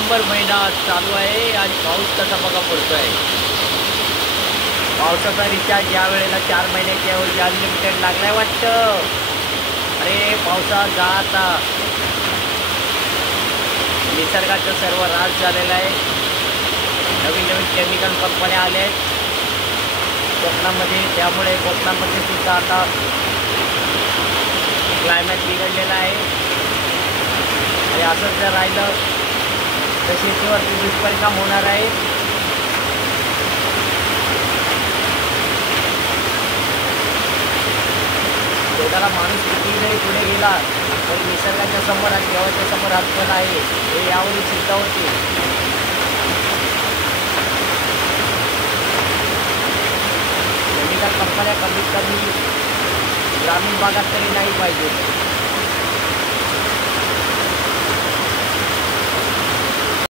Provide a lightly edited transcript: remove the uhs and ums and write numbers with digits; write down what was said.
November महिना चालू आहे आणि पाऊस कसा बघा पडतोय. पावसाचा रिचार्ज या वेळेला 4 महिन्याच्या ऐवजी अनलिमिटेड लागलाय वाटतं. अरे पावसा जा आता. निसर्गाचा सर्व ऱ्हास झालेला आहे. नवीन नवीन केमिकल कंपन्या आल्या आहेत कोकणामध्ये, त्यामुळे कोकणामध्ये सुद्धा आता क्लायमेट बिघडलेलं आहे. आणि असंच जर राहिलं तर शेतीवरती दुष्परिणाम होणार आहे. जगाला माणूस किती जरी पुढे गेला तरी निसर्गाच्या समोर आणि देवाच्या समोर अडकलेला आहे हे यावरून सिद्ध होते. केमिकल कंपन्या कमीत कमी ग्रामीण भागात तरी नाही पाहिजे.